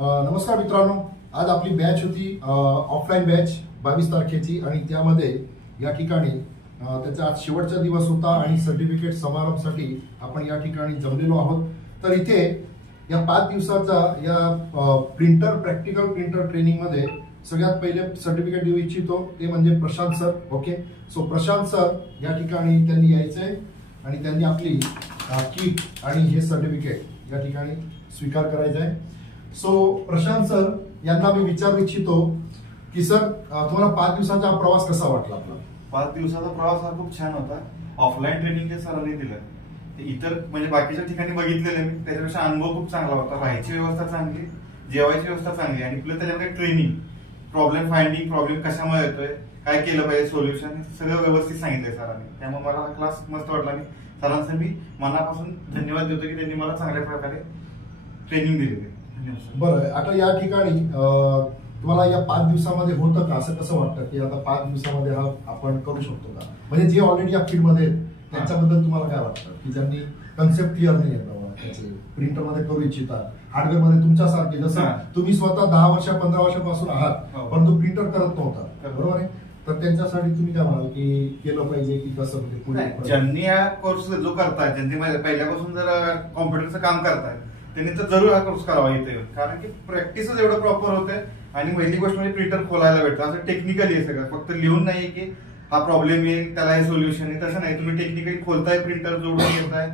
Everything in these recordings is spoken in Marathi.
नमस्कार मित्रांनो, आज आपली बॅच होती ऑफलाईन बॅच 22 तारखेची आणि त्यामध्ये या ठिकाणी त्याचा आज शेवटचा दिवस होता आणि सर्टिफिकेट समारंभासाठी आपण या ठिकाणी जमलेलो आहोत। तर इथे या 5 दिवसाचा या प्रॅक्टिकल प्रिंटर ट्रेनिंग मध्ये सगळ्यात पहिले सर्टिफिकेट देऊ इच्छितो ते म्हणजे Prashant sir. Okay, so Prashant sir या ठिकाणी त्यांनी यायचंय आणि त्यांनी आपली किट आणि हे सर्टिफिकेट या ठिकाणी स्वीकार करायचं आहे। सो प्रशांत सर यांना मी विचारू इच्छितो की सर तुम्हाला 5 दिवसाचा प्रवास कसा वाटला? आपला 5 दिवसाचा प्रवास हा खूप छान होता। ऑफलाईन ट्रेनिंग जे सरांनी दिलं ते इतर म्हणजे बाकीच्या ठिकाणी बघितलेलं मी, त्याच्यापेक्षा अनुभव खूप चांगला होता। राहायची व्यवस्था चांगली, जेवायची व्यवस्था चांगली आणि प्लस त्याच्यामध्ये ट्रेनिंग, प्रॉब्लेम फाइंडिंग, प्रॉब्लेम कशामुळे येतोय, काय केलं पाहिजे, सोल्युशन सगळं व्यवस्थित सांगितलंय सरांनी। त्यामुळे मला हा क्लास मस्त वाटला आणि सरांचं मी मनापासून धन्यवाद देतो की त्यांनी मला चांगल्या प्रकारे ट्रेनिंग दिली। बरं, आता या ठिकाणी तुम्हाला या 5 दिवसामध्ये होतं का, असं कसं वाटतं की आता 5 दिवसामध्ये हा आपण करू शकतो का? म्हणजे जे ऑलरेडी या फील्ड मध्ये त्यांच्याबद्दल तुम्हाला काय वाटतं की ज्यांनी कन्सेप्ट क्लिअर नाही येत त्याचे प्रिंटर मध्ये करू इच्छितात, हार्डवेअर मध्ये तुमच्यासारखे जसं तुम्ही स्वतः 10 वर्ष 15 वर्षापासून आहात परंतु प्रिंटर करत नव्हता, बरोबर आहे? तर त्यांच्यासाठी तुम्ही काय म्हणाल की केलं पाहिजे की कसं? म्हणजे ज्यांनी हा कोर्स जो करताय, ज्यांनी पहिल्यापासून जर कॉम्प्युटरचं काम करताय त्यांनी तर जरूर हा कोर्स करावा इथे, कारण की प्रॅक्टिसच एवढं प्रॉपर होते आणि पहिली गोष्ट म्हणजे प्रिंटर खोलायला भेटतं। असं टेक्निकली आहे सगळं, फक्त लिहून नाही की हा प्रॉब्लेम येईल त्याला हे सोल्युशन आहे, तसं नाही। तुम्ही टेक्निकली खोलताय, प्रिंटर जोडून घेताय,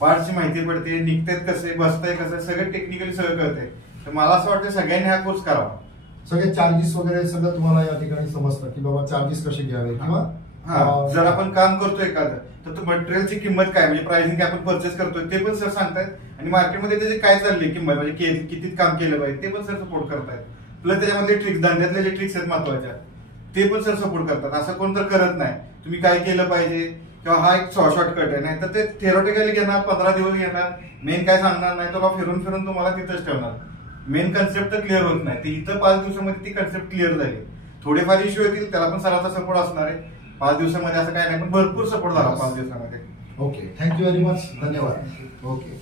पार्टची माहिती पडते, निघतायत कसे, बसताय कसं, सगळं टेक्निकली सगळं कळतंय। तर मला असं वाटतं सगळ्यांनी हा कोर्स करावा। सगळे चार्जेस वगैरे सगळं तुम्हाला या ठिकाणी समजतं की बाबा चार्जेस कसे घ्यावे किंवा जर आपण काम करतोय एखादं तर तो मटेरियलची किंमत काय, म्हणजे प्राइसिंग काय आपण परचेस करतोय ते पण सर सांगतायत आणि मार्केटमध्ये त्याची काय चालली किंमत, म्हणजे किती काम केलं पाहिजे ते पण सर सपोर्ट करतायत। प्लस त्याच्यामधले ट्रिक्स, धंद्यातले जे ट्रिक्स आहेत महत्वाच्या ते पण सर सपोर्ट करतात। असं कोण तर करत नाही तुम्ही काय केलं पाहिजे किंवा हा एक शॉर्टकट आहे, नाही तर ते थेरोटिकली घेणार, 15 दिवस घेणार, मेन काय सांगणार नाही, तर फिरून फिरून तुम्हाला तिथंच ठेवणार। मेन कन्सेप्ट तर क्लिअर होत नाही, ती इथं 5 दिवसामध्ये ती कन्सेप्ट क्लिअर झाली। थोडेफार इश्यू येतील, त्याला पण सरांचा सपोर्ट असणार आहे। 5 दिवसामध्ये असं काय नाही, पण भरपूर सपोर्ट झाला 5 दिवसामध्ये। ओके, थँक्यू व्हेरी मच, धन्यवाद। ओके.